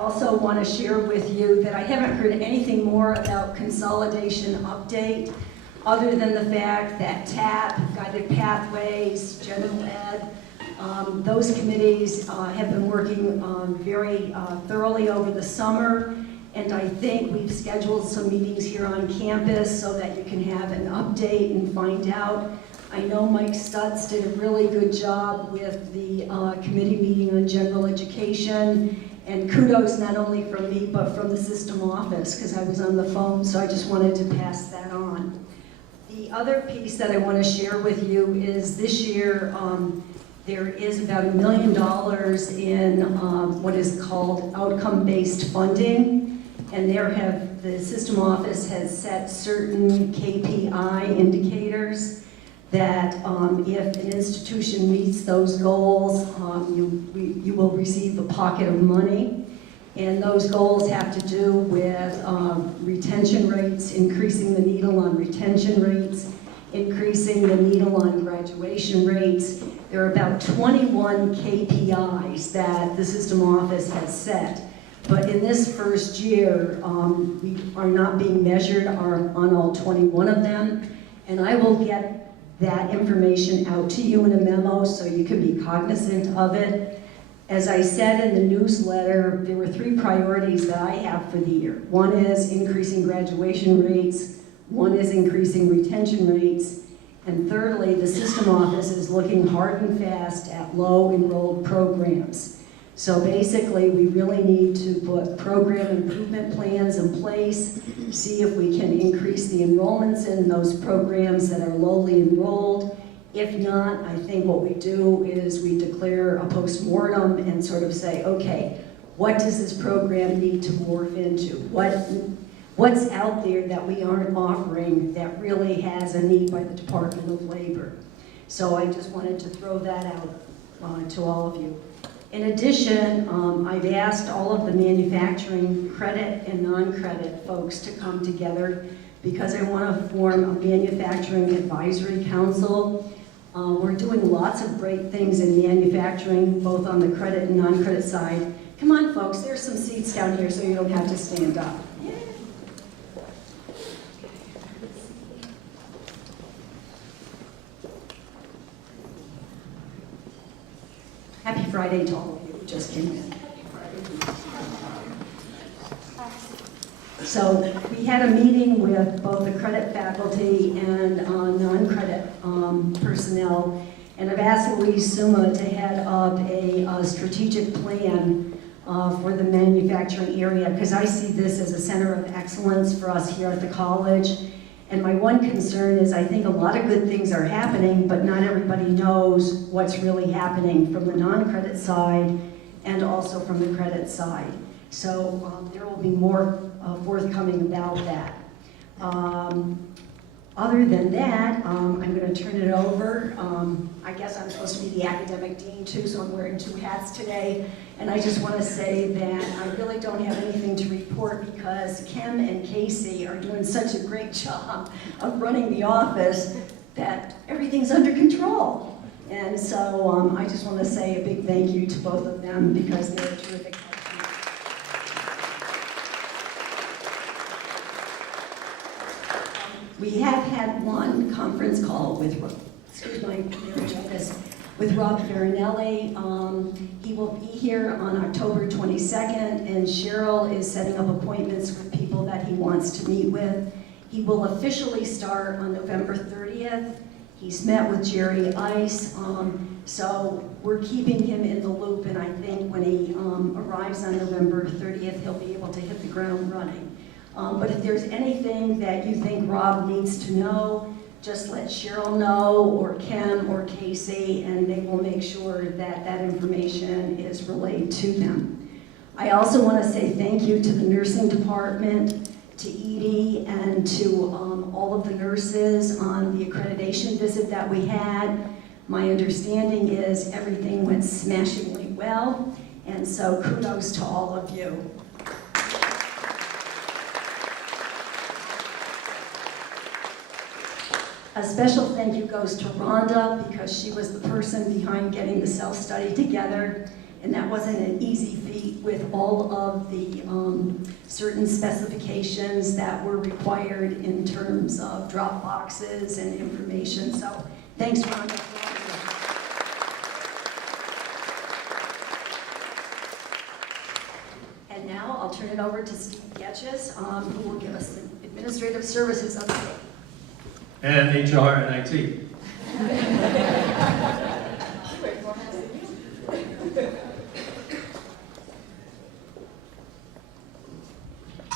also want to share with you that I haven't heard anything more about consolidation update other than the fact that TAP, Guided Pathways, General Ed, those committees have been working very thoroughly over the summer, and I think we've scheduled some meetings here on campus so that you can have an update and find out. I know Mike Stutz did a really good job with the committee meeting on general education, and kudos not only from me but from the system office, because I was on the phone, so I just wanted to pass that on. The other piece that I want to share with you is this year there is about $1 million in what is called outcome-based funding, and the system office has set certain KPI indicators that if an institution meets those goals, you will receive a pocket of money. And those goals have to do with retention rates, increasing the needle on retention rates, increasing the needle on graduation rates. There are about 21 KPIs that the system office has set. But in this first year, we are not being measured on all 21 of them. And I will get that information out to you in a memo so you can be cognizant of it. As I said in the newsletter, there were 3 priorities that I have for the year. One is increasing graduation rates, one is increasing retention rates, and thirdly, the system office is looking hard and fast at low enrolled programs. So basically, we really need to put program improvement plans in place, see if we can increase the enrollments in those programs that are lowly enrolled. If not, I think what we do is we declare a postmortem and sort of say, okay, what does this program need to morph into? What's out there that we aren't offering that really has a need by the Department of Labor? So I just wanted to throw that out to all of you. In addition, I've asked all of the manufacturing credit and non-credit folks to come together because I want to form a manufacturing advisory council. We're doing lots of great things in manufacturing, both on the credit and non-credit side. Come on, folks, there's some seats down here so you don't have to stand up. Happy Friday to all of you who just came in. So we had a meeting with both the credit faculty and non-credit personnel, and I've asked Louise Suma to head up a strategic plan for the manufacturing area, because I see this as a center of excellence for us here at the college. And my one concern is I think a lot of good things are happening, but not everybody knows what's really happening from the non-credit side and also from the credit side. So there will be more forthcoming about that. Other than that, I'm going to turn it over. I guess I'm supposed to be the academic dean too, so I'm wearing 2 hats today. And I just want to say that I really don't have anything to report because Kim and Casey are doing such a great job of running the office that everything's under control. And so I just want to say a big thank you to both of them because they're terrific. We have had one conference call with, with Rob Farinelli. He will be here on October 22nd, and Cheryl is setting up appointments with people that he wants to meet with. He will officially start on November 30th. He's met with Jerry Ice, so we're keeping him in the loop, and I think when he arrives on November 30th, he'll be able to hit the ground running. But if there's anything that you think Rob needs to know, just let Cheryl know, or Kim, or Casey, and they will make sure that that information is relayed to them. I also want to say thank you to the nursing department, to Edie, and to all of the nurses on the accreditation visit that we had. My understanding is everything went smashingly well, and so kudos to all of you. A special thank you goes to Rhonda because she was the person behind getting the self-study together, and that wasn't an easy feat with all of the certain specifications that were required in terms of drop boxes and information. So thanks, Rhonda. And now I'll turn it over to Steve Getches, who will give us an administrative services update. And HR and IT.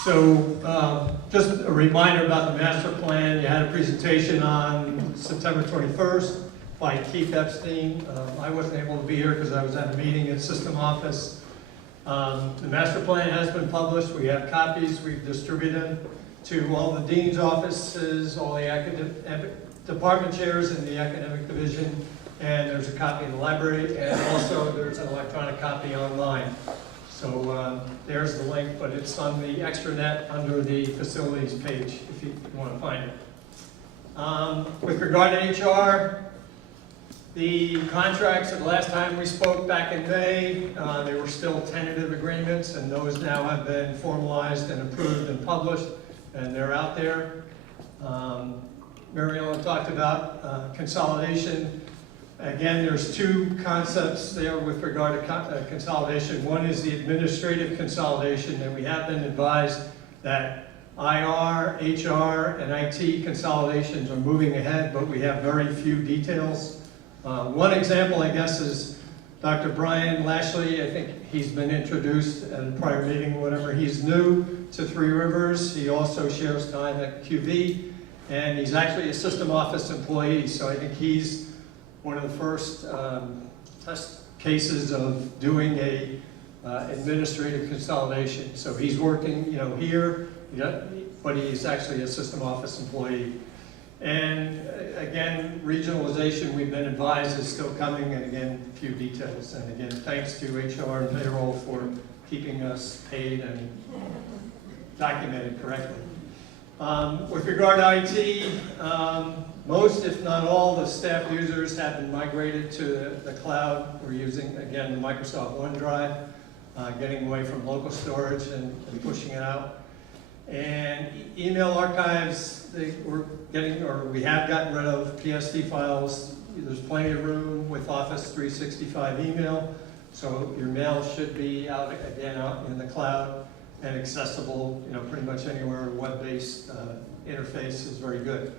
So just a reminder about the master plan. You had a presentation on September 21st by Keith Epstein. I wasn't able to be here because I was at a meeting at System Office. The master plan has been published. We have copies. We've distributed them to all the dean's offices, all the academic department chairs in the academic division, and there's a copy in the library, and also there's an electronic copy online. So there's the link, but it's on the extranet under the facilities page if you want to find it. With regard to HR, the contracts at the last time we spoke back in May, they were still tentative agreements, and those now have been formalized and approved and published, and they're out there. Mary Ellen talked about consolidation. Again, there's two concepts there with regard to consolidation. One is the administrative consolidation, and we have been advised that IR, HR, and IT consolidations are moving ahead, but we have very few details. One example, I guess, is Dr. Brian Lashley. I think he's been introduced at a prior meeting, whatever. He's new to Three Rivers. He also shares time at QV, and he's actually a System Office employee, so I think he's one of the first test cases of doing a administrative consolidation. So he's working, here, but he's actually a System Office employee. And again, regionalization, we've been advised, is still coming, and again, a few details. And again, thanks to HR and payroll for keeping us paid and documented correctly. With regard to IT, most, if not all, the staff users have been migrated to the cloud. We're using, again, the Microsoft OneDrive, getting away from local storage and pushing it out. And email archives, we have gotten rid of PSD files. There's plenty of room with Office 365 email, so your mail should be out in the cloud and accessible, pretty much anywhere. Web-based interface is very good.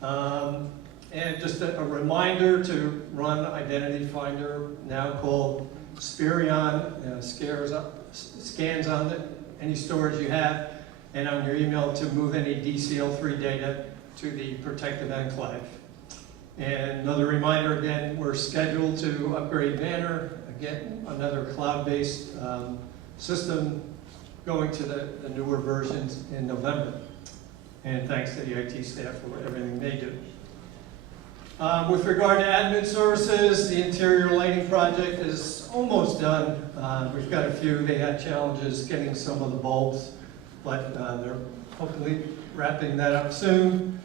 And just a reminder to run Identity Finder, now called Spirion, scans on any storage you have, and on your email to move any DCL3 data to the protected enclave. And another reminder, again, we're scheduled to upgrade Banner, again, another cloud-based system, going to the newer versions in November. And thanks to the IT staff for everything they do. With regard to admin services, the interior lighting project is almost done. We've got a few. They had challenges getting some of the bulbs, but they're hopefully wrapping that up soon.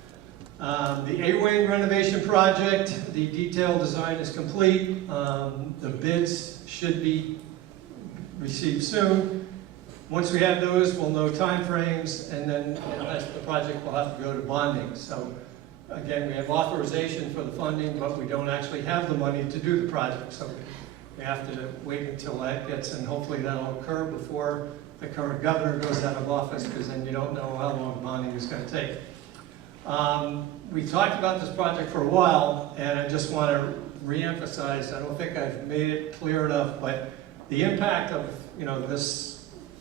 The A-Wing renovation project, the detailed design is complete. The bids should be received soon. Once we have those, we'll know timeframes, and then the project will have to go to bonding. So again, we have authorization for the funding, but we don't actually have the money to do the project. So we have to wait until that gets, and hopefully that'll occur before the current governor goes out of office, because then you don't know how long bonding is going to take. We talked about this project for a while, and I just want to reemphasize, I don't think I've made it clear enough, but the impact of this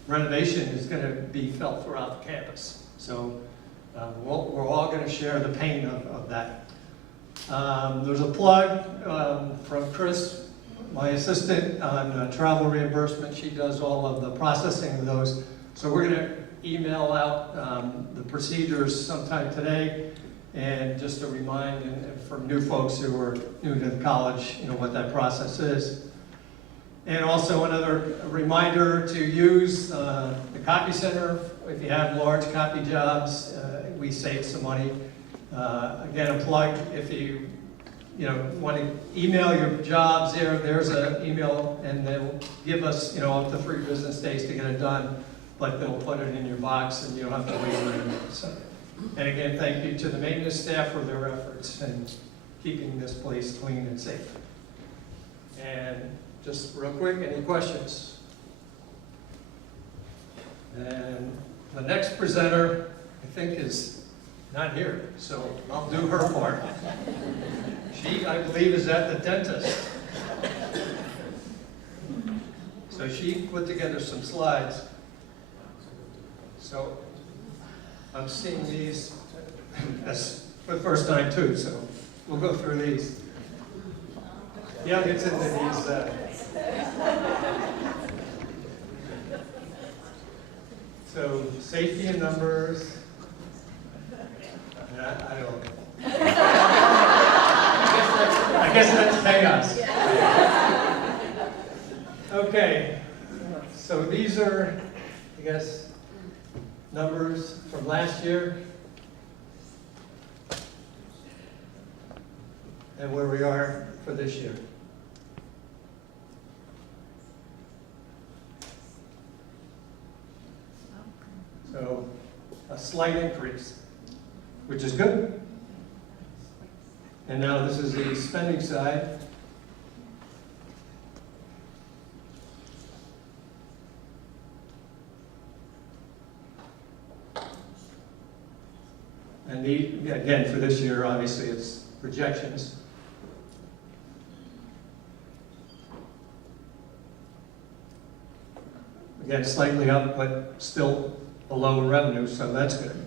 renovation is going to be felt throughout the campus. So we're all going to share the pain of that. There's a plug from Chris, my assistant, on travel reimbursement. She does all of the processing of those. So we're going to email out the procedures sometime today, and just to remind and for new folks who are new to the college, what that process is. And also another reminder to use the copy center. If you have large copy jobs, we save some money. Again, a plug, if you want to email your jobs there's an email, and they'll give us, up to 3 business days to get it done, but they'll put it in your box and you don't have to wait anymore. So, and again, thank you to the maintenance staff for their efforts in keeping this place clean and safe. And just real quick, any questions? And the next presenter, I think, is not here, so I'll do her part. She, I believe, is at the dentist. So she put together some slides. So I'm seeing these as for the first time too, so we'll go through these. Yeah, it's into these. So safety in numbers. I don't know. I guess that's chaos. Okay, so these are, I guess, numbers from last year and where we are for this year. So a slight increase, which is good. And now this is the spending side. And again, for this year, obviously, it's projections. Again, slightly up, but still below revenue, so that's good.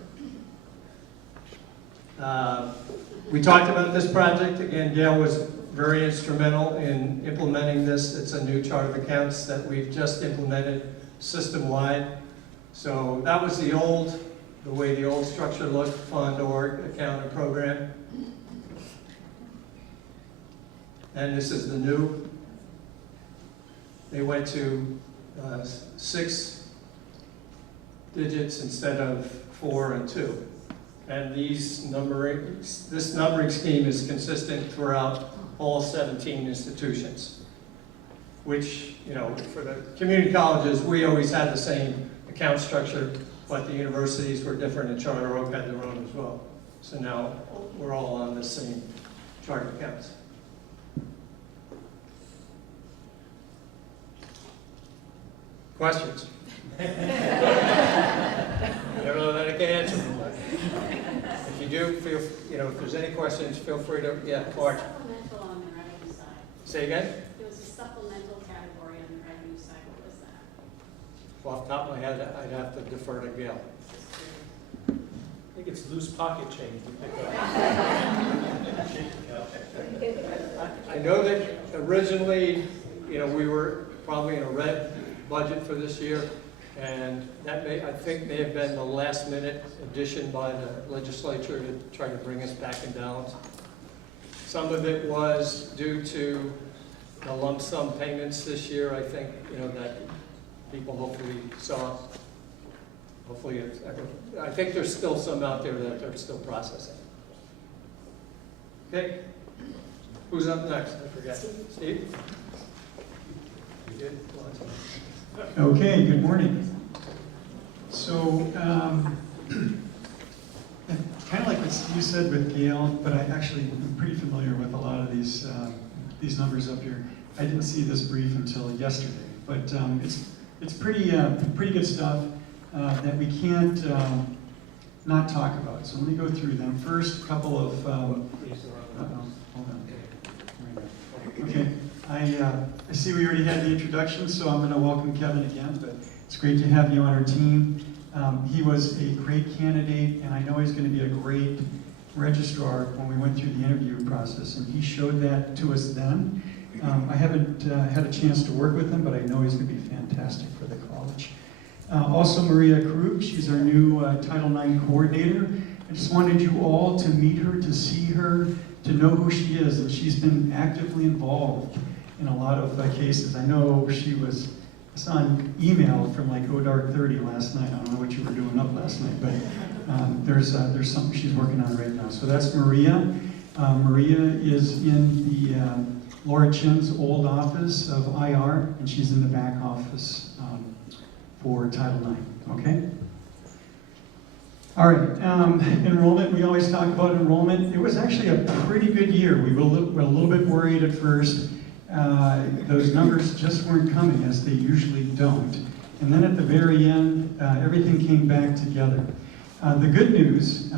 We talked about this project. Again, Gail was very instrumental in implementing this. It's a new chart of accounts that we've just implemented system-wide. So that was the way the old structure looked, fund, org, account, and program. And this is the new. They went to 6 digits instead of 4 and 2. And this numbering scheme is consistent throughout all 17 institutions, which, for the community colleges, we always had the same account structure, but the universities were different, and Charter Oak had their own as well. So now we're all on the same chart of accounts. Questions? I don't know that I can answer them, but if you do, if there's any questions, feel free to, Clark. Supplemental on the revenue side. Say again? There was a supplemental category on the revenue side. What was that? Well, off the top of my head, I'd have to defer to Gail. I think it's loose pocket change to pick up. I know that originally, we were probably in a red budget for this year, and that I think may have been the last minute addition by the legislature to try to bring us back in balance. Some of it was due to the lump sum payments this year, I think, that people hopefully saw. Hopefully, I think there's still some out there that they're still processing. Okay, who's up next? I forget. Steve? You did? Okay, good morning. So, kind of like what you said with Gail, but I actually am pretty familiar with a lot of these numbers up here. I didn't see this brief until yesterday, but it's pretty good stuff that we can't not talk about. So let me go through them. First, a couple of. Hold on. Okay. I see we already had the introduction, so I'm going to welcome Kevin again, but it's great to have you on our team. He was a great candidate, and I know he's going to be a great registrar when we went through the interview process, and he showed that to us then. I haven't had a chance to work with him, but I know he's going to be fantastic for the college. Also, Maria Krug, she's our new Title IX coordinator. I just wanted you all to meet her, to see her, to know who she is, and she's been actively involved in a lot of cases. I know I saw an email from like ODark 30 last night. I don't know what you were doing up last night, but there's something she's working on right now. So that's Maria. Maria is in the Laura Chin's old office of IR, and she's in the back office for Title IX, okay? All right, enrollment, we always talk about enrollment. It was actually a pretty good year. We were a little bit worried at first. Those numbers just weren't coming, as they usually don't. And then at the very end, everything came back together. The good news,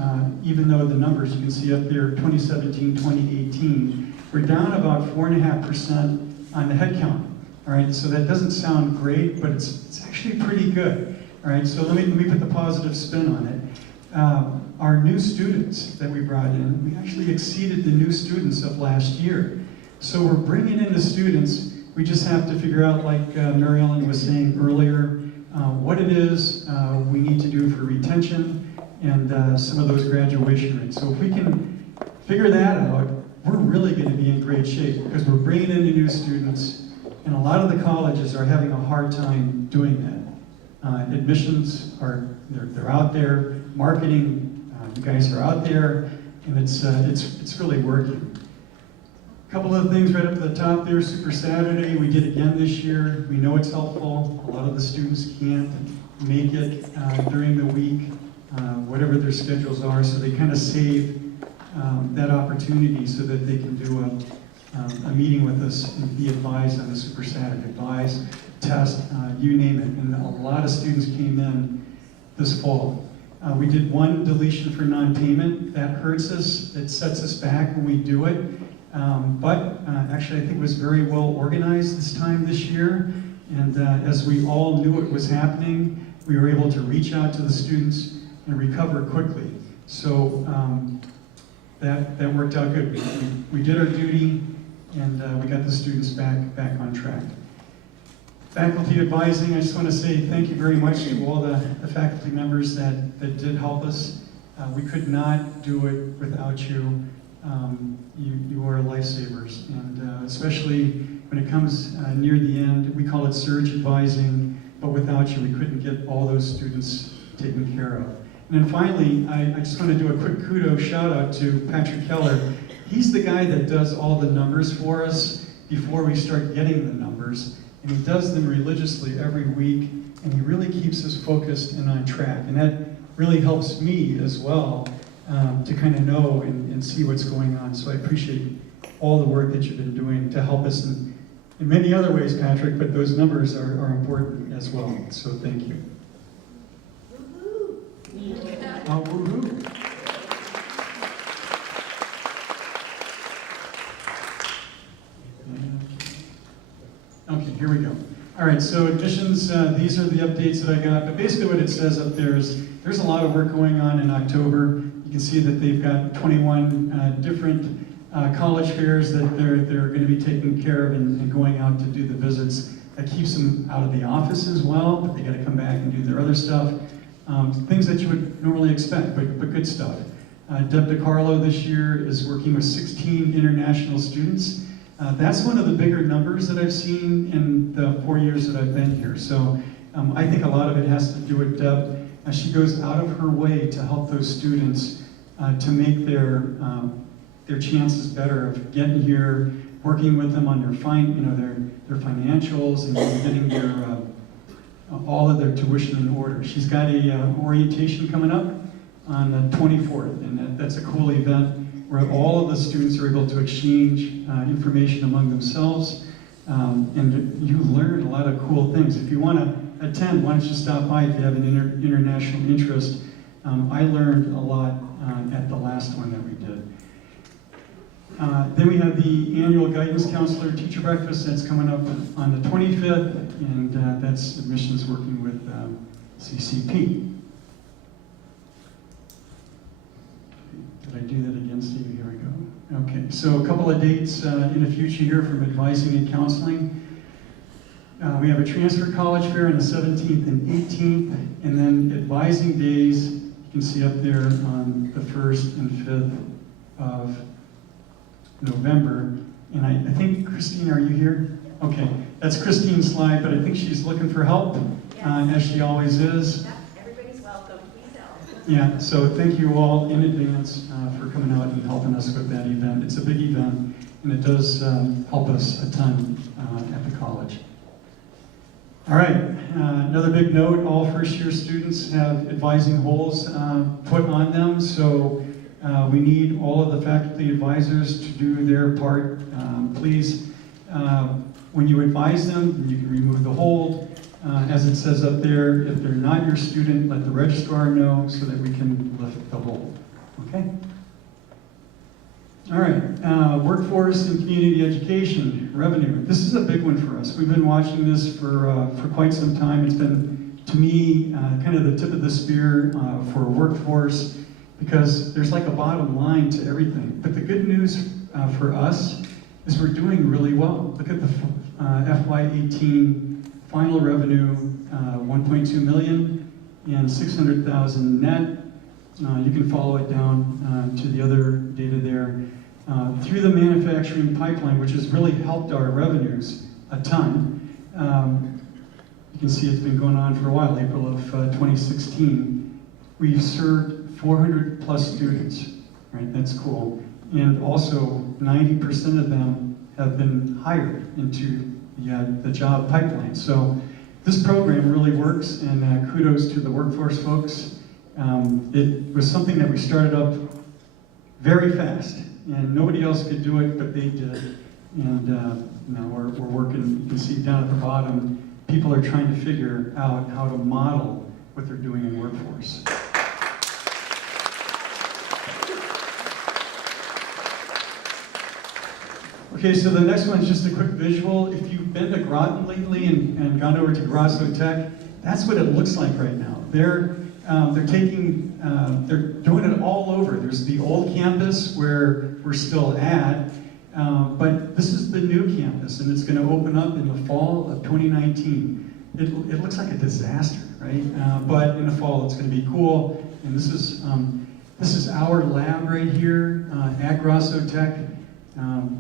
even though the numbers you can see up there, 2017, 2018, we're down about 4.5% on the head count. All right, so that doesn't sound great, but it's actually pretty good. All right, so let me put the positive spin on it. Our new students that we brought in, we actually exceeded the new students of last year. So we're bringing in the students. We just have to figure out, like Mary Ellen was saying earlier, what it is we need to do for retention and some of those graduation rates. So if we can figure that out, we're really going to be in great shape because we're bringing in the new students, and a lot of the colleges are having a hard time doing that. Admissions are they're out there, marketing, you guys are out there, and it's really working. A couple of things right up at the top there, Super Saturday, we did again this year. We know it's helpful. A lot of the students can't make it during the week, whatever their schedules are, so they kind of save that opportunity so that they can do a meeting with us and be advised on the Super Saturday, advise, test, you name it. And a lot of students came in this fall. We did one deletion for non-payment. That hurts us. It sets us back when we do it. But actually, I think it was very well organized this year. And as we all knew it was happening, we were able to reach out to the students and recover quickly. So that worked out good. We did our duty, and we got the students back on track. Faculty advising, I just want to say thank you very much to all the faculty members that did help us. We could not do it without you. You are lifesavers, and especially when it comes near the end, we call it surge advising, but without you, we couldn't get all those students taken care of. And then finally, I just want to do a quick kudos shout out to Patrick Keller. He's the guy that does all the numbers for us before we start getting the numbers, and he does them religiously every week, and he really keeps us focused and on track, and that really helps me as well to kind of know and see what's going on. So I appreciate all the work that you've been doing to help us in many other ways, Patrick, but those numbers are important as well, so thank you. Woohoo! Okay, here we go. All right, so admissions, these are the updates that I got, but basically what it says up there is there's a lot of work going on in October. You can see that they've got 21 different college fairs that they're going to be taking care of and going out to do the visits. That keeps them out of the office as well, but they got to come back and do their other stuff. Things that you would normally expect, but good stuff. Deb DiCarlo this year is working with 16 international students. That's one of the bigger numbers that I've seen in the 4 years that I've been here. So I think a lot of it has to do with Deb. She goes out of her way to help those students to make their chances better of getting here, working with them on their financials and getting their all of their tuition in order. She's got a orientation coming up on the 24th, and that's a cool event where all of the students are able to exchange information among themselves, and you learn a lot of cool things. If you want to attend, why don't you stop by if you have an international interest. I learned a lot at the last one that we did. Then we have the annual guidance counselor teacher breakfast that's coming up on the 25th, and that's admissions working with CCP. Did I do that again, Steve? Here we go. Okay, so a couple of dates in the future here from advising and counseling. We have a transfer college fair on the 17th and 18th, and then advising days, you can see up there on the 1st and 5th of November. And I think, Christine, are you here? Okay, that's Christine's slide, but I think she's looking for help, as she always is. Yep, everybody's welcome, please help. Yeah, so thank you all in advance for coming out and helping us with that event. It's a big event, and it does help us a ton at the college. All right, another big note, all first-year students have advising holes put on them, so we need all of the faculty advisors to do their part. Please, when you advise them, you can remove the hold. As it says up there, if they're not your student, let the registrar know so that we can lift the hold. Okay? All right, workforce and community education, revenue. This is a big one for us. We've been watching this for quite some time. It's been, to me, kind of the tip of the spear for workforce because there's like a bottom line to everything. But the good news for us is we're doing really well. Look at the FY18 final revenue, 1.2 million and 600,000 net. You can follow it down to the other data there. Through the manufacturing pipeline, which has really helped our revenues a ton. You can see it's been going on for a while, April of 2016. We've served 400 plus students, right? That's cool. And also 90% of them have been hired into the job pipeline. So this program really works, and kudos to the workforce folks. It was something that we started up very fast, and nobody else could do it, but they did. And now we're working, you can see down at the bottom, people are trying to figure out how to model what they're doing in workforce. Okay, so the next one is just a quick visual. If you've been to Groton lately and gone over to Grosso Tech, that's what it looks like right now. They're doing it all over. There's the old campus where we're still at, but this is the new campus, and it's going to open up in the fall of 2019. It looks like a disaster, right? But in the fall, it's going to be cool. And this is our lab right here at Grosso Tech.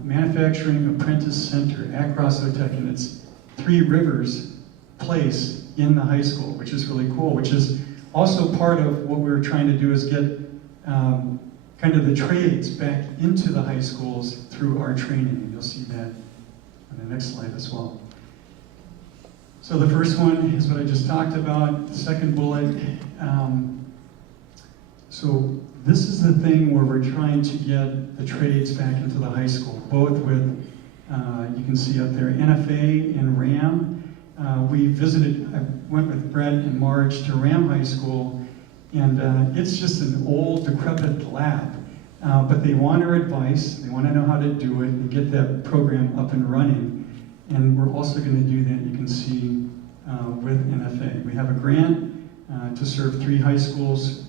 Manufacturing Apprentice Center at Grosso Tech, and it's Three Rivers Place in the high school, which is really cool, which is also part of what we're trying to do is get kind of the trades back into the high schools through our training, and you'll see that on the next slide as well. So the first one is what I just talked about. The second bullet, so this is the thing where we're trying to get the trades back into the high school, both with, you can see up there, NFA and RAM. I went with Brett and Marge to RAM High School, and it's just an old, decrepit lab. But they want our advice, they want to know how to do it, and get that program up and running. And we're also going to do that, you can see, with NFA. We have a grant to serve 3 high schools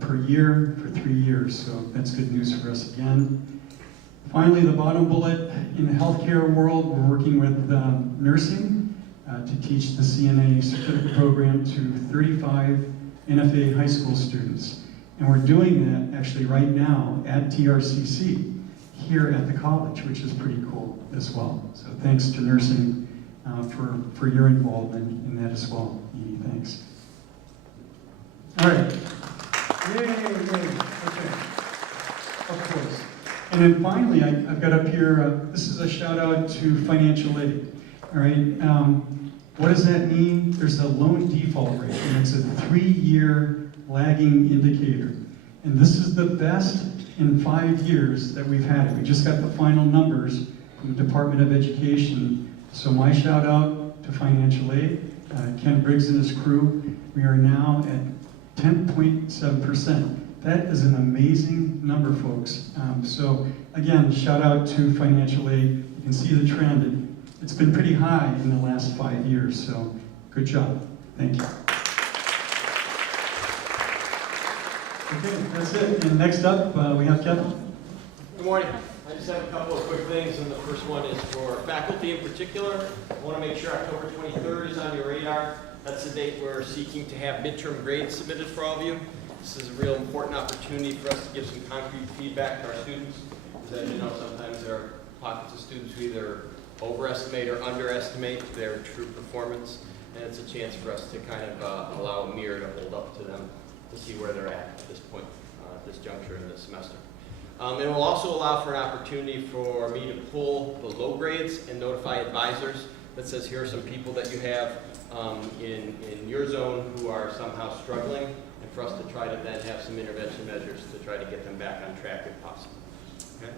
per year for 3 years, so that's good news for us again. Finally, the bottom bullet, in the healthcare world, we're working with nursing to teach the CNA certificate program to 35 NFA high school students. And we're doing that actually right now at TRCC here at the college, which is pretty cool as well. So thanks to nursing for your involvement in that as well. Edie, thanks. All right. Yay, okay. Of course. And then finally, I've got up here, this is a shout out to financial aid. All right. What does that mean? There's a loan default rate, and it's a 3-year lagging indicator. And this is the best in 5 years that we've had it. We just got the final numbers from the Department of Education. So my shout out to financial aid, Ken Briggs and his crew. We are now at 10.7%. That is an amazing number, folks. So again, shout out to financial aid. You can see the trend. It's been pretty high in the last 5 years, so good job. Thank you. Okay, that's it. And next up, we have Kevin. Good morning. I just have a couple of quick things, and the first one is for faculty in particular. I want to make sure October 23rd is on your radar. That's the date we're seeking to have midterm grades submitted for all of you. This is a real important opportunity for us to give some concrete feedback to our students. Because as you know, sometimes there are pockets of students who either overestimate or underestimate their true performance, and it's a chance for us to kind of allow a mirror to hold up to them to see where they're at this point, at this juncture in the semester. It will also allow for an opportunity for me to pull the low grades and notify advisors that says here are some people that you have in your zone who are somehow struggling, and for us to try to then have some intervention measures to try to get them back on track if possible. Okay?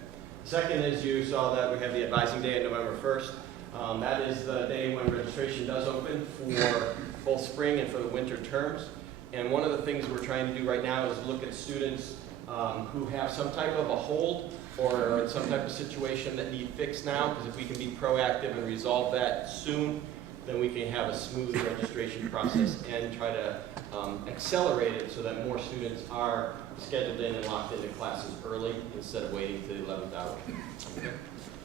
Second is you saw that we have the advising day on November 1st. That is the day when registration does open for both spring and for the winter terms. And one of the things we're trying to do right now is look at students who have some type of a hold or are in some type of situation that need fixed now, because if we can be proactive and resolve that soon, then we can have a smooth registration process and try to accelerate it so that more students are scheduled in and locked into classes early instead of waiting to the 11th hour. Okay.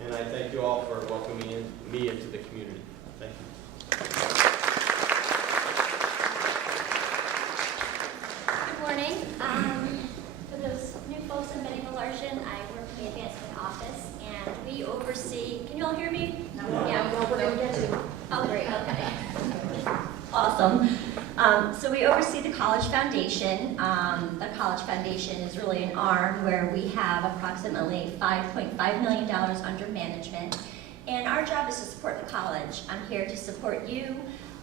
And I thank you all for welcoming me into the community. Thank you. Good morning. For those new folks, I'm Betty Malarsian. I work in the advancement office, and we oversee. Can you all hear me? Yeah. Well, we're going to get to. Oh, great. Okay. Awesome. So we oversee the College Foundation. The College Foundation is really an arm where we have approximately $5.5 million under management. And our job is to support the college. I'm here to support you.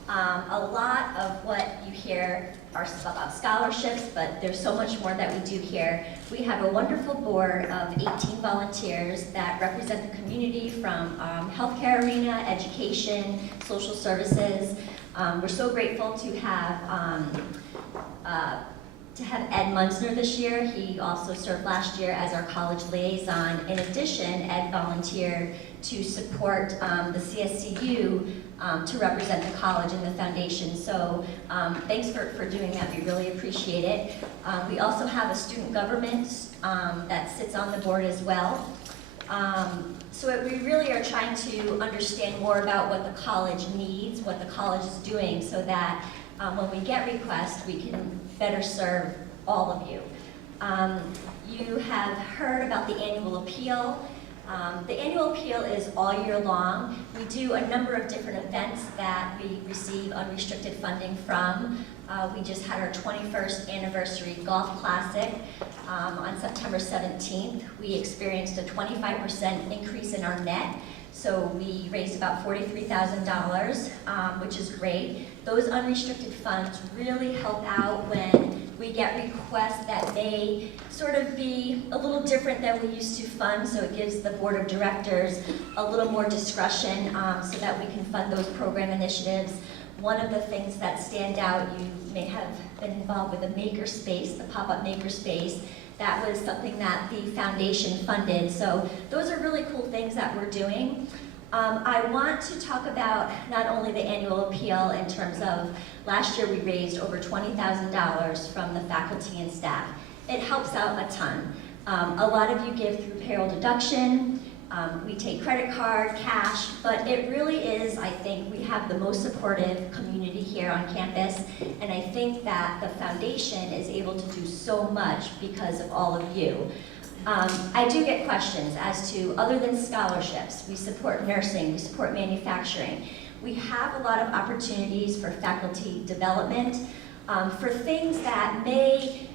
A lot of what you hear are about scholarships, but there's so much more that we do here. We have a wonderful board of 18 volunteers that represent the community from healthcare arena, education, social services. We're so grateful to have Ed Munzner this year. He also served last year as our college liaison. In addition, Ed volunteered to support the CSCU to represent the college and the foundation. So thanks for doing that. We really appreciate it. We also have a student government that sits on the board as well. So we really are trying to understand more about what the college needs, what the college is doing, so that when we get requests, we can better serve all of you. You have heard about the annual appeal. The annual appeal is all year long. We do a number of different events that we receive unrestricted funding from. We just had our 21st anniversary golf classic on September 17th. We experienced a 25% increase in our net. So we raised about $43,000, which is great. Those unrestricted funds really help out when we get requests that may sort of be a little different than we used to fund, so it gives the board of directors a little more discretion so that we can fund those program initiatives. One of the things that stand out, you may have been involved with the makerspace, the pop-up makerspace. That was something that the foundation funded. So those are really cool things that we're doing. I want to talk about not only the annual appeal in terms of last year we raised over $20,000 from the faculty and staff. It helps out a ton. A lot of you give through payroll deduction. We take credit card, cash, but it really is, I think, we have the most supportive community here on campus, and I think that the foundation is able to do so much because of all of you. I do get questions as to, other than scholarships, we support nursing, we support manufacturing. We have a lot of opportunities for faculty development, for things that may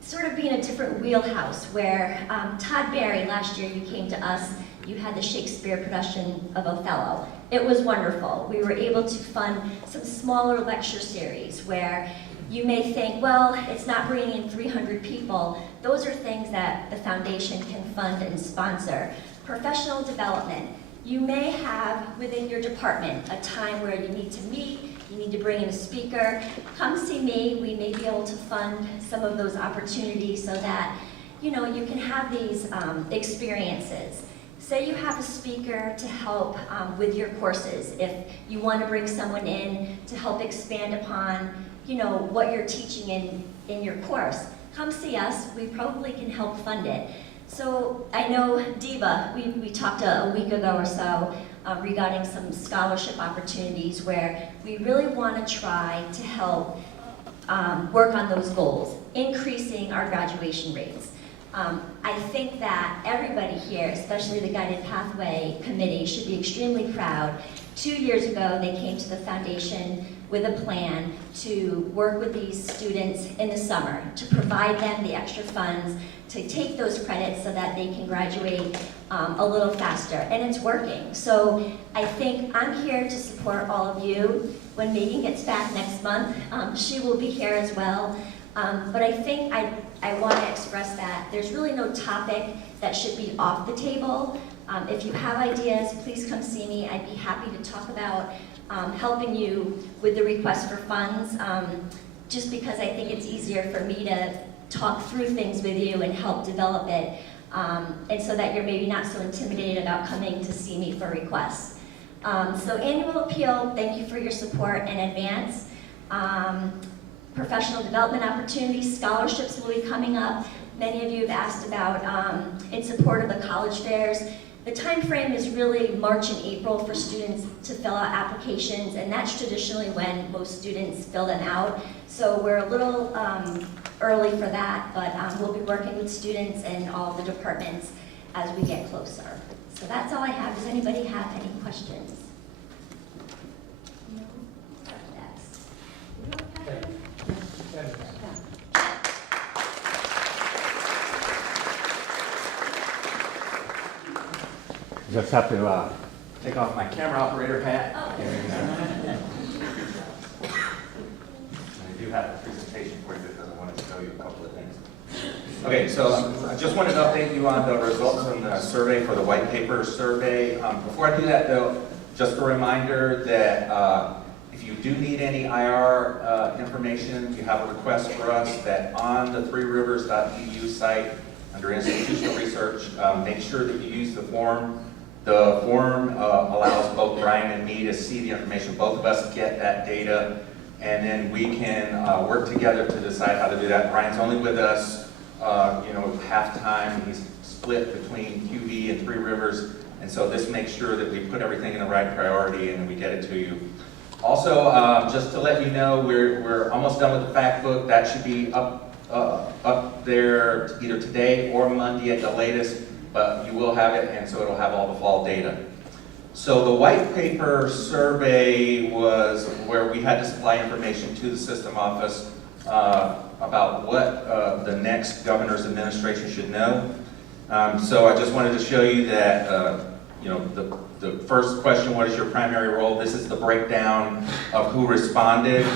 sort of be in a different wheelhouse, where Todd Barry, last year you came to us, you had the Shakespeare production of Othello. It was wonderful. We were able to fund some smaller lecture series where you may think, well, it's not bringing in 300 people. Those are things that the foundation can fund and sponsor. Professional development. You may have within your department a time where you need to meet, you need to bring in a speaker. Come see me. We may be able to fund some of those opportunities so that you can have these experiences. Say you have a speaker to help with your courses. If you want to bring someone in to help expand upon what you're teaching in your course, come see us. We probably can help fund it. So I know Diva, we talked a week ago or so regarding some scholarship opportunities where we really want to try to help work on those goals, increasing our graduation rates. I think that everybody here, especially the Guided Pathway Committee, should be extremely proud. 2 years ago, they came to the foundation with a plan to work with these students in the summer, to provide them the extra funds to take those credits so that they can graduate a little faster, and it's working. So I think I'm here to support all of you. When Megan gets back next month, she will be here as well. But I think I want to express that there's really no topic that should be off the table. If you have ideas, please come see me. I'd be happy to talk about helping you with the request for funds, just because I think it's easier for me to talk through things with you and help develop it, and so that you're maybe not so intimidated about coming to see me for requests. So annual appeal, thank you for your support in advance. Professional development opportunities, scholarships will be coming up. Many of you have asked about in support of the college fairs. The time frame is really March and April for students to fill out applications, and that's traditionally when most students fill them out. So we're a little early for that, but we'll be working with students and all the departments as we get closer. So that's all I have. Does anybody have any questions? No? Next. Just have to take off my camera operator hat. Oh. I do have a presentation for you because I wanted to show you a couple of things. Okay, so I just wanted to update you on the results from the survey for the white paper survey. Before I do that though, just a reminder that if you do need any IR information, you have a request for us, that on the threerivers.edu site under institutional research, make sure that you use the form. The form allows both Brian and me to see the information. Both of us get that data, and then we can work together to decide how to do that. Brian's only with us, half-time. He's split between QV and Three Rivers, and so this makes sure that we put everything in the right priority and then we get it to you. Also, just to let you know, we're almost done with the fact book. That should be up there either today or Monday at the latest, but you will have it, and so it'll have all the fall data. So the white paper survey was where we had to supply information to the system office about what the next governor's administration should know. So I just wanted to show you that, the first question, what is your primary role? This is the breakdown of who responded.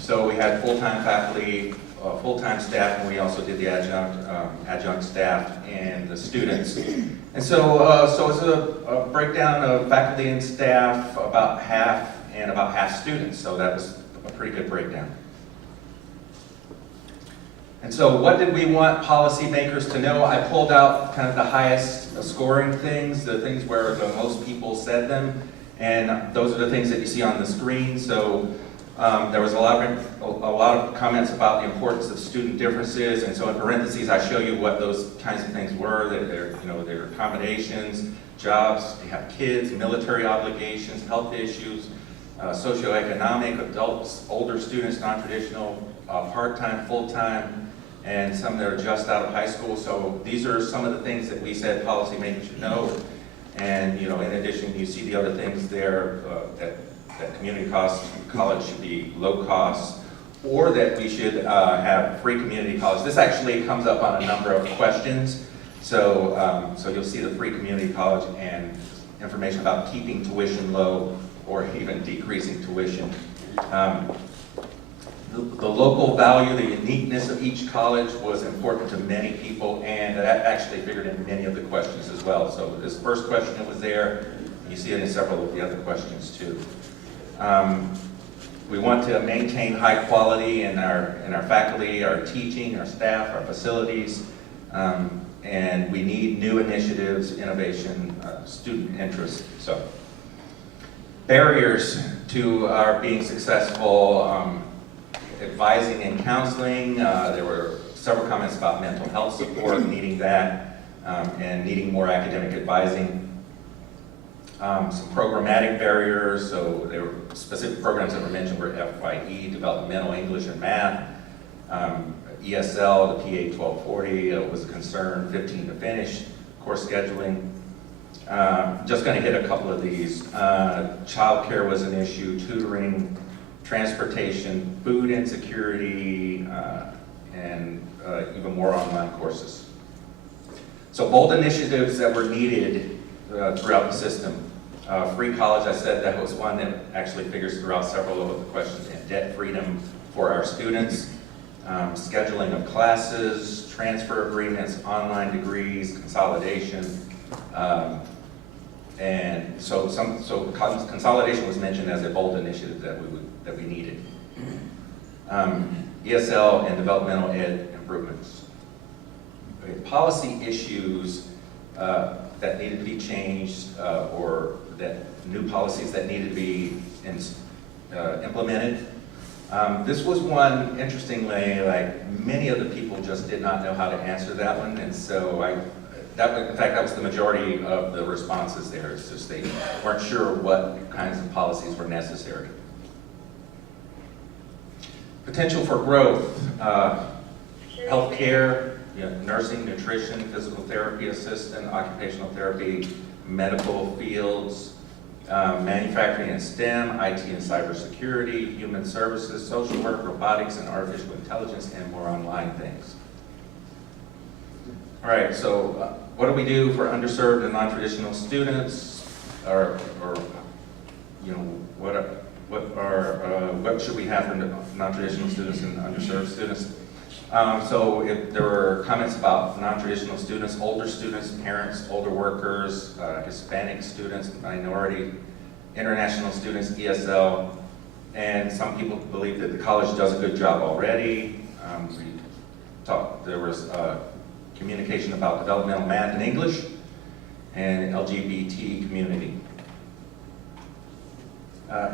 So we had full-time faculty, full-time staff, and we also did the adjunct staff and the students. And so it's a breakdown of faculty and staff, about half, and about half students. So that was a pretty good breakdown. And so what did we want policymakers to know? I pulled out kind of the highest scoring things, the things where the most people said them, and those are the things that you see on the screen. So there was a lot of comments about the importance of student differences, and so in parentheses I show you what those kinds of things were. That they're accommodations, jobs, they have kids, military obligations, health issues, socioeconomic, adults, older students, non-traditional, part-time, full-time, and some that are just out of high school. So these are some of the things that we said policymakers should know. And in addition, you see the other things there, that community college should be low cost, or that we should have free community college. This actually comes up on a number of questions. So, so you'll see the free community college and information about keeping tuition low or even decreasing tuition. The local value, the uniqueness of each college was important to many people, and that actually figured in many of the questions as well. So this first question was there, and you see it in several of the other questions too. We want to maintain high quality in our faculty, our teaching, our staff, our facilities, and we need new initiatives, innovation, student interest. So barriers to our being successful. Advising and counseling, there were several comments about mental health support, needing that, and needing more academic advising. Some programmatic barriers, so there were specific programs that were mentioned were FYE, developmental English and math, ESL, the PA 1240 was a concern, 15 to finish, course scheduling. Just going to hit a couple of these. Childcare was an issue, tutoring, transportation, food insecurity, and even more online courses. So bold initiatives that were needed throughout the system. Free college, I said that was one that actually figures throughout several of the questions. And debt freedom for our students, scheduling of classes, transfer agreements, online degrees, consolidation. And so consolidation was mentioned as a bold initiative that we needed. ESL and developmental ed improvements. Okay, policy issues that needed to be changed or that new policies that needed to be implemented. This was one, interestingly, like many of the people just did not know how to answer that one, and so in fact, that was the majority of the responses there. It's just they weren't sure what kinds of policies were necessary. Potential for growth, healthcare, nursing, nutrition, physical therapy assistant, occupational therapy, medical fields, manufacturing and STEM, IT and cybersecurity, human services, social work, robotics and artificial intelligence, and more online things. All right, so what do we do for underserved and non-traditional students, or what should we have for non-traditional students and underserved students? So if there were comments about non-traditional students, older students, parents, older workers, Hispanic students, minority, international students, ESL, and some people believe that the college does a good job already. There was communication about developmental math and English, and LGBT community.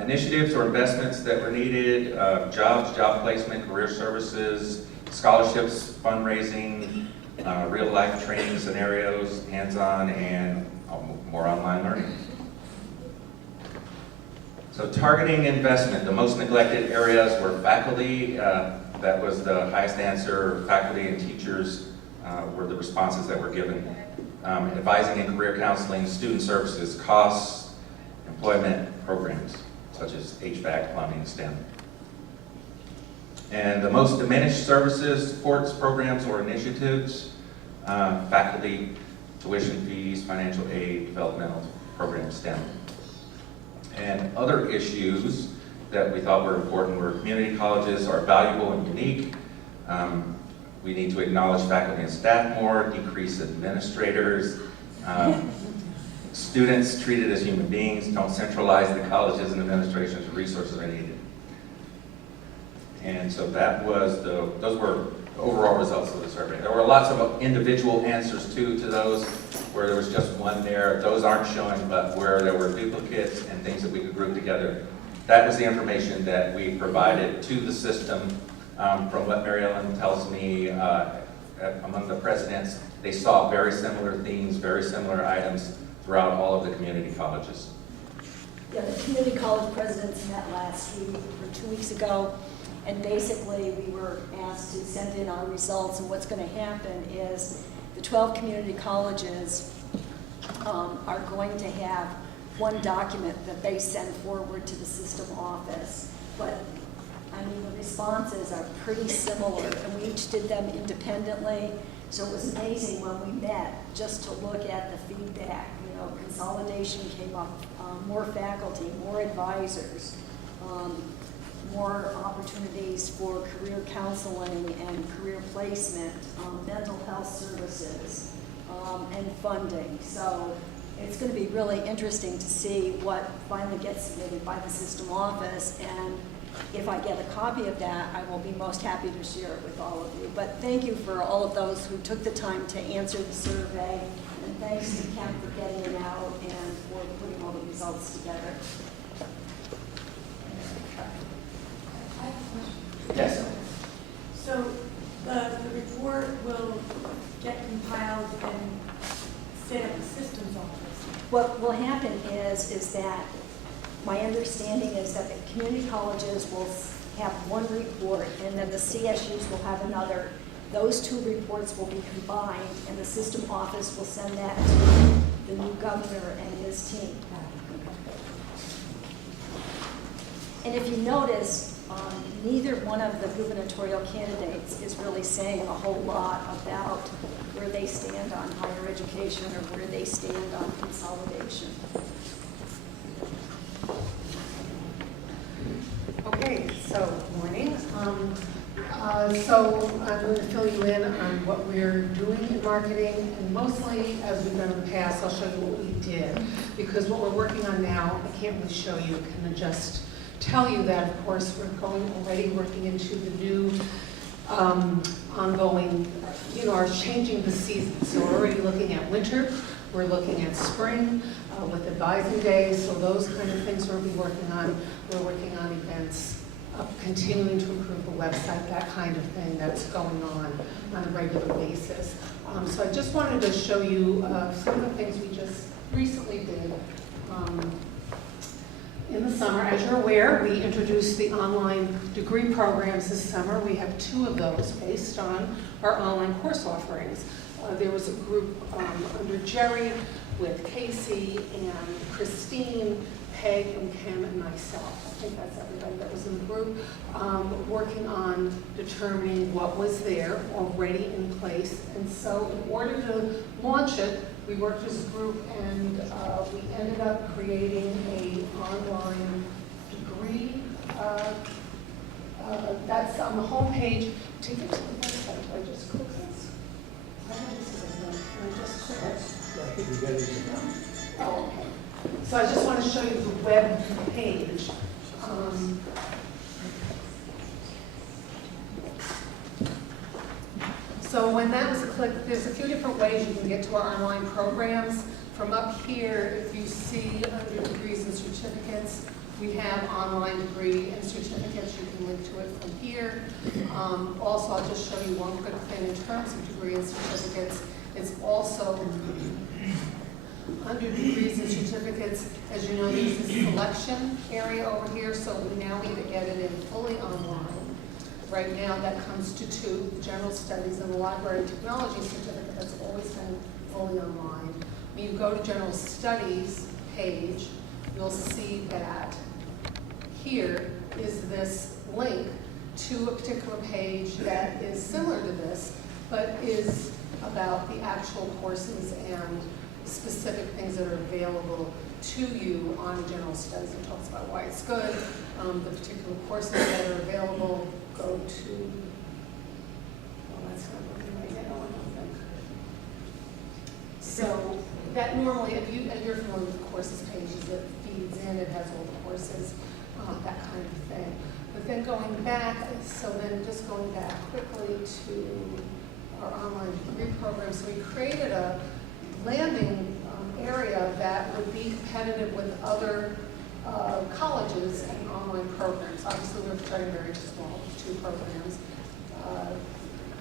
Initiatives or investments that were needed, jobs, job placement, career services, scholarships, fundraising, real-life training scenarios, hands-on, and more online learning. So targeting investment, the most neglected areas were faculty. That was the highest answer. Faculty and teachers were the responses that were given. Advising and career counseling, student services, costs, employment programs, such as HVAC, plumbing, STEM. And the most diminished services, supports, programs, or initiatives, faculty, tuition fees, financial aid, developmental programs, STEM. And other issues that we thought were important were community colleges are valuable and unique. We need to acknowledge faculty and staff more, decrease administrators, students treated as human beings, don't centralize the colleges and administration's resources are needed. And so those were the overall results of the survey. There were lots of individual answers too to those, where there was just one there. Those aren't showing, but where there were duplicates and things that we could group together. That was the information that we provided to the system. From what Mary Ellen tells me, among the presidents, they saw very similar themes, very similar items throughout all of the community colleges. Yeah, the community college presidents met last week, or 2 weeks ago, and basically we were asked to send in our results, and what's going to happen is the 12 community colleges are going to have one document that they send forward to the system office. But I mean, the responses are pretty similar, and we each did them independently. So it was amazing when we met just to look at the feedback. You know, consolidation came up, more faculty, more advisors, more opportunities for career counseling and career placement, mental health services, and funding. So it's going to be really interesting to see what finally gets submitted by the system office, and if I get a copy of that, I will be most happy to share it with all of you. But thank you for all of those who took the time to answer the survey, and thanks to Kemp for getting it out and for putting all the results together. Yes. So the report will get compiled and set up the systems office. What will happen is that my understanding is that the community colleges will have one report, and then the CSUs will have another. Those two reports will be combined, and the system office will send that to the new governor and his team. And if you notice, neither one of the gubernatorial candidates is really saying a whole lot about where they stand on higher education or where they stand on consolidation. Okay, so, good morning. So I'm going to fill you in on what we're doing in marketing, and mostly, as we've done in the past, I'll show you what we did. Because what we're working on now, I can't really show you, I can just tell you that, of course, we're already working into the new ongoing, are changing the season. So we're already looking at winter, we're looking at spring with advising days, so those kind of things we'll be working on. We're working on events, continuing to improve the website, that kind of thing that's going on a regular basis. So I just wanted to show you some of the things we just recently did. In the summer, as you're aware, we introduced the online degree programs this summer. We have 2 of those based on our online course offerings. There was a group under Jerry with Casey and Christine, Peg and Kim and myself. I think that's everybody that was in the group, working on determining what was there already in place. And so in order to launch it, we worked as a group and we ended up creating an online degree. That's on the home page. To get to the website, do I just click this? I don't know this is a link. Can I just click it? I think we got it. Oh, okay. So I just want to show you the web page. So when that was clicked, there's a few different ways you can get to our online programs. From up here, if you see under degrees and certificates, we have online degree and certificates. You can link to it from here. Also, I'll just show you one quick thing in terms of degree and certificates. It's also under degrees and certificates, as you know, there's this selection area over here, so now we get it in fully online. Right now, that comes to 2, general studies and the library technology certificate that's always been fully online. When you go to general studies page, you'll see that here is this link to a particular page that is similar to this, but is about the actual courses and specific things that are available to you on general studies. It talks about why it's good, the particular courses that are available. Go to, well, that's not working right now, I don't think. So that normally, if you're familiar with the courses pages, it feeds in, it has all the courses, that kind of thing. But then going back, so then just going back quickly to our online degree program. So we created a landing area that would be competitive with other colleges and online programs. Obviously, we're starting very small, 2 programs.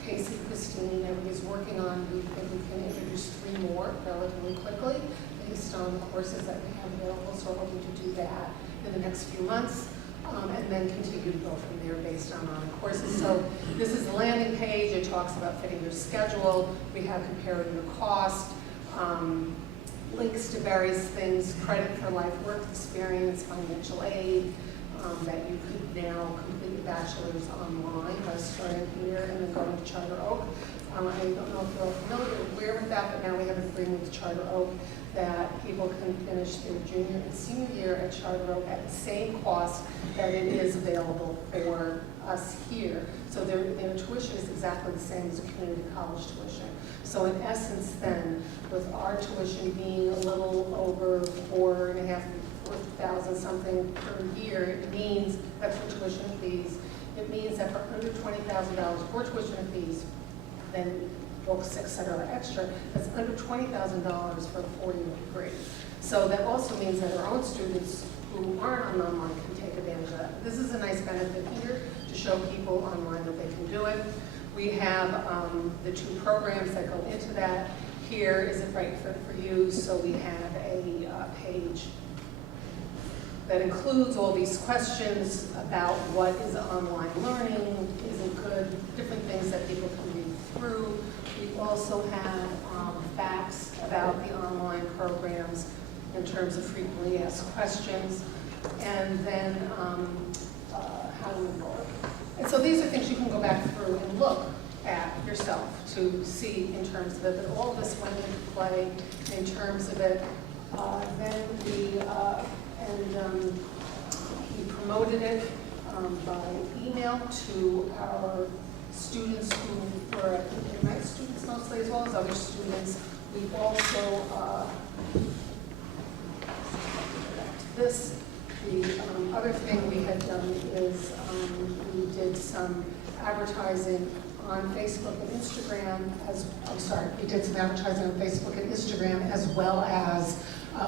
Casey, Christine, everybody's working on, we think we can introduce 3 more relatively quickly based on the courses that we have available. So we're hoping to do that in the next few months. And then continue to go from there based on online courses. So this is the landing page. It talks about fitting your schedule. We have comparing the cost, links to various things, credit for life work experience, financial aid, that you could now complete your bachelor's online by starting here and then going to Charter Oak. I don't know if you're all familiar or aware with that, but now we have an agreement with Charter Oak that people can finish their junior and senior year at Charter Oak at the same cost that it is available for us here. So their tuition is exactly the same as a community college tuition. So in essence then, with our tuition being a little over 4,500 something per year, it means that's for tuition fees. It means that for under $20,000 for tuition fees, then books, et cetera, extra, that's under $20,000 for a 4-year degree. So that also means that our own students who aren't on online can take advantage of that. This is a nice benefit here to show people online that they can do it. We have the 2 programs that go into that. Here is a right fit for you, so we have a page that includes all these questions about what is online learning, is it good, different things that people can read through. We also have facts about the online programs in terms of frequently asked questions. and then how we roll it. And so these are things you can go back through and look at yourself to see in terms of it, but all of this went into play in terms of it. Then we promoted it by email to our students who were Ignite students mostly, as well as other students. We've also, the other thing we had done is we did some advertising on Facebook and Instagram we did some advertising on Facebook and Instagram, as well as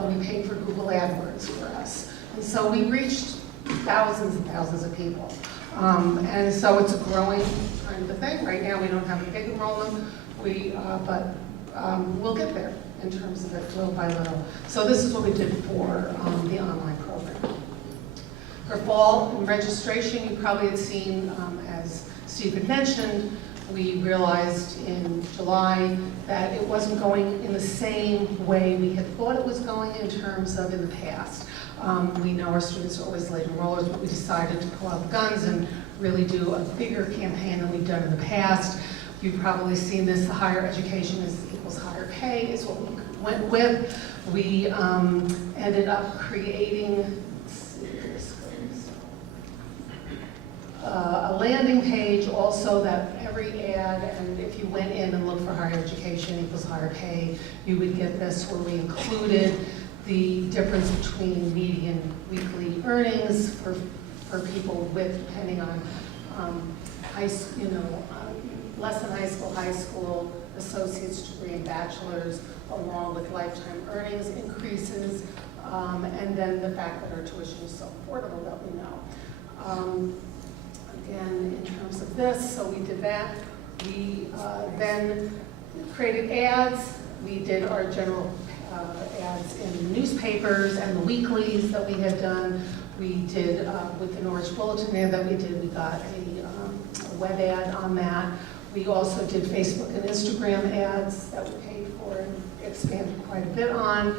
we paid for Google AdWords for us. And so we reached thousands and thousands of people. And so it's a growing kind of a thing. Right now we don't have a big enrollment, but we'll get there in terms of it little by little. So this is what we did for the online program. For fall registration, you probably had seen, as Steve had mentioned, we realized in July that it wasn't going in the same way we had thought it was going in terms of in the past. We know our students are always late enrollers, but we decided to pull out the guns and really do a bigger campaign than we've done in the past. You've probably seen this, the higher education equals higher pay is what we went with. We ended up creating, a landing page also that every ad, and if you went in and looked for higher education equals higher pay, you would get this where we included the difference between median weekly earnings for people with, depending on less than high school, associate's degree and bachelor's, along with lifetime earnings increases, and then the fact that our tuition is so affordable that we know. Again, in terms of this, so we did that. We then created ads. We did our general ads in newspapers and the weeklies that we had done. We did, with the Norwich Bulletin ad that we did, we got a web ad on that. We also did Facebook and Instagram ads that we paid for and expanded quite a bit on.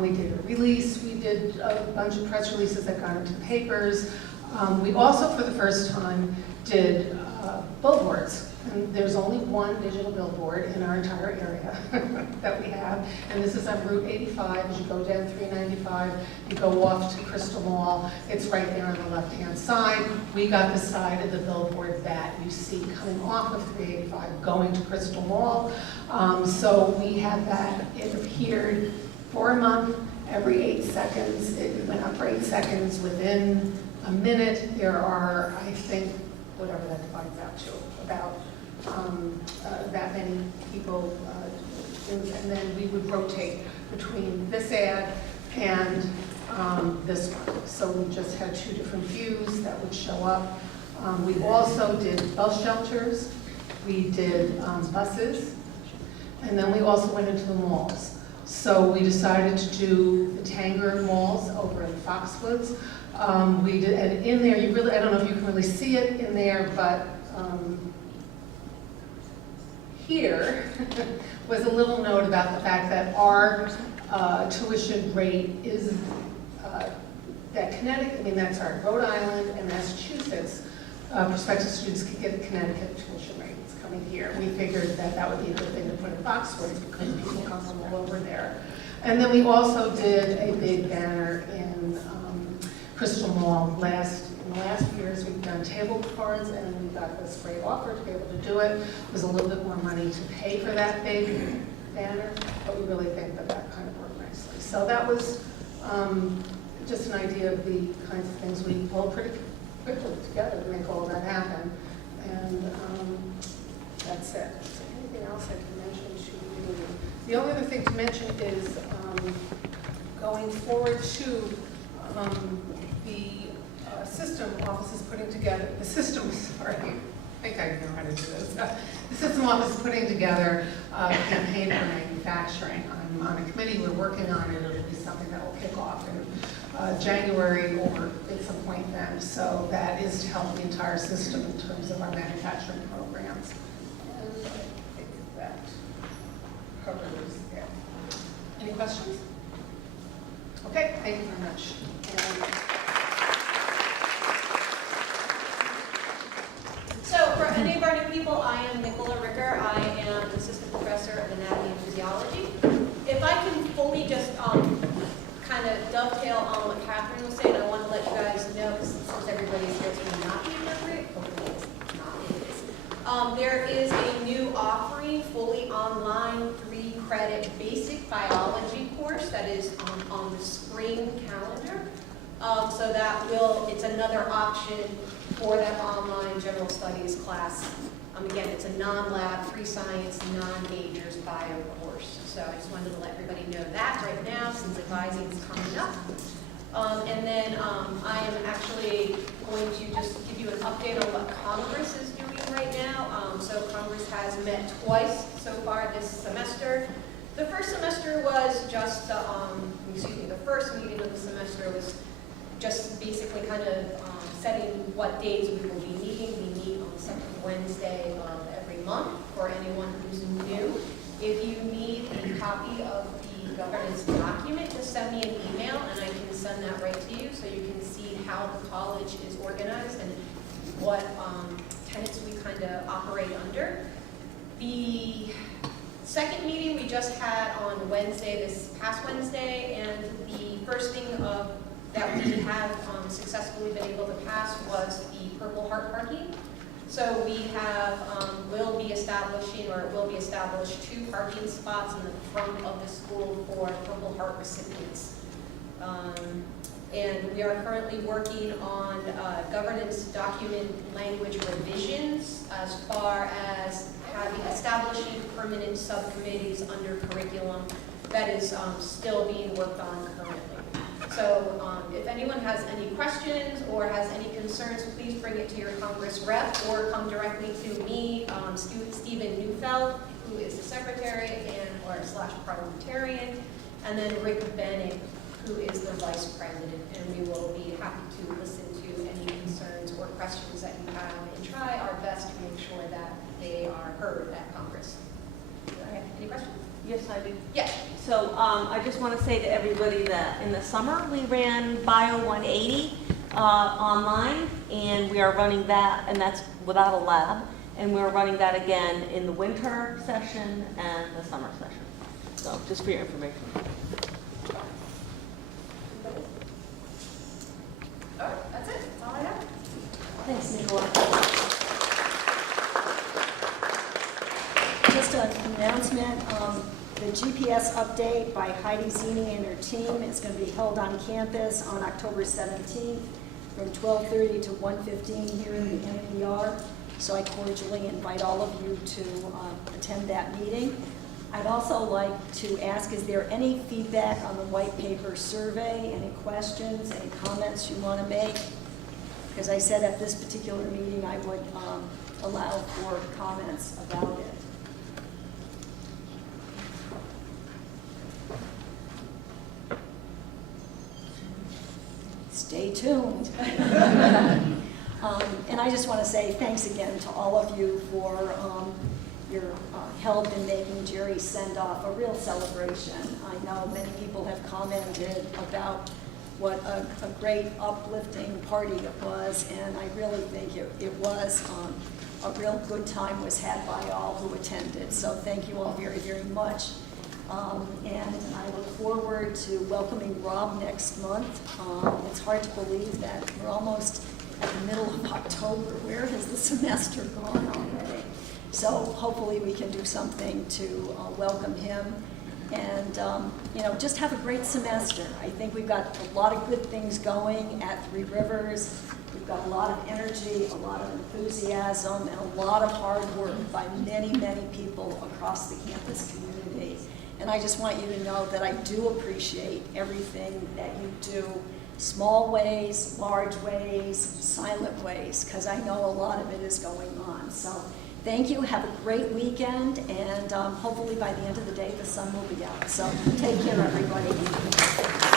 We did a release. We did a bunch of press releases that got into the papers. We also, for the first time, did billboards. And there's only one digital billboard in our entire area that we have. And this is on Route 85. As you go down 395, you go off to Crystal Mall. It's right there on the left-hand side. We got the side of the billboard that you see coming off of 385 going to Crystal Mall. So we had that. It appeared for a month, every 8 seconds. It went up for 8 seconds. Within a minute, there are, I think, whatever that divides out to, about that many people, and then we would rotate between this ad and this one. So we just had 2 different views that would show up. We also did bus shelters, we did buses, and then we also went into the malls. So we decided to do the Tanger malls over in Foxwoods. We did, and in there, you really, I don't know if you can really see it in there, but here was a little note about the fact that our tuition rate is, that Connecticut, that's our Rhode Island and Massachusetts, prospective students could get a Connecticut tuition rate. It's coming here. We figured that that would be a good thing to put in Foxwoods because people come from all over there. And then we also did a big banner in Crystal Mall. In the last few years, we've done table cards, and we got this great offer to be able to do it. It was a little bit more money to pay for that big banner, but we really think that that kind of worked nicely. So that was just an idea of the kinds of things we pulled pretty quickly together to make all that happen. And that's it. So anything else I can mention to you? The only other thing to mention is going forward to the system office is putting together, I think I know how to do this. The system office is putting together a campaign for manufacturing. I'm on a committee, we're working on it. It'll be something that will kick off in January or at some point then. So that is to help the entire system in terms of our manufacturing programs. And I think that covers it. Any questions? Okay, thank you very much. And Catherine was saying, I want to let you guys know, because since everybody's here, it's going to not be appropriate, hopefully it's not, it is. There is a new offering, fully online, 3-credit basic biology course that is on the spring calendar. So that it's another option for that online general studies class. Again, it's a non-lab, free science, non-majors bio course. So I just wanted to let everybody know that right now, since advising is coming up. And then I am actually going to just give you an update on what Congress is doing right now. So Congress has met twice so far this semester. The first semester was just, the first meeting of the semester was just basically kind of setting what days we will be meeting. We meet on the second Wednesday of every month for anyone who's new. If you need a copy of the governance document, just send me an email and I can send that right to you so you can see how the college is organized and what tenets we kind of operate under. The second meeting we just had on Wednesday, this past Wednesday, and the first thing that we have successfully been able to pass was the Purple Heart parking. So we have, will be established 2 parking spots in the front of the school for Purple Heart recipients. And we are currently working on governance document language revisions as far as establishing permanent subcommittees under curriculum. That is still being worked on currently. So if anyone has any questions or has any concerns, please bring it to your Congress rep or come directly to me, Stephen Neufeld, who is the secretary / parliamentarian, and then Rick Bennett, who is the vice president. And we will be happy to listen to any concerns or questions that you have and try our best to make sure that they are heard at Congress. Okay. Any questions? Yes, I do. Yes. So I just want to say to everybody that in the summer we ran Bio 180 online, and we are running that, and that's without a lab, and we're running that again in the winter session and the summer session. So just for your information. All right, that's it. That's all I have. Thanks, Nicola. Just an announcement, the GPS update by Heidi Zini and her team is going to be held on campus on October 17th from 12:30 to 1:15 here in the NPR. So I cordially invite all of you to attend that meeting. I'd also like to ask, is there any feedback on the white paper survey? Any questions, any comments you want to make? Because I said at this particular meeting I would allow for comments about it. Stay tuned. And I just want to say thanks again to all of you for your help in making Jerry's send-off a real celebration. I know many people have commented about what a great uplifting party it was, and I really think it was a real good time was had by all who attended. So thank you all very, very much. And I look forward to welcoming Rob next month. It's hard to believe that we're almost at the middle of October. Where has the semester gone already? So hopefully we can do something to welcome him and just have a great semester. I think we've got a lot of good things going at Three Rivers. We've got a lot of energy, a lot of enthusiasm, and a lot of hard work by many, many people across the campus community. And I just want you to know that I do appreciate everything that you do, small ways, large ways, silent ways, because I know a lot of it is going on. So thank you, have a great weekend, and hopefully by the end of the day the sun will be out. So take care, everybody.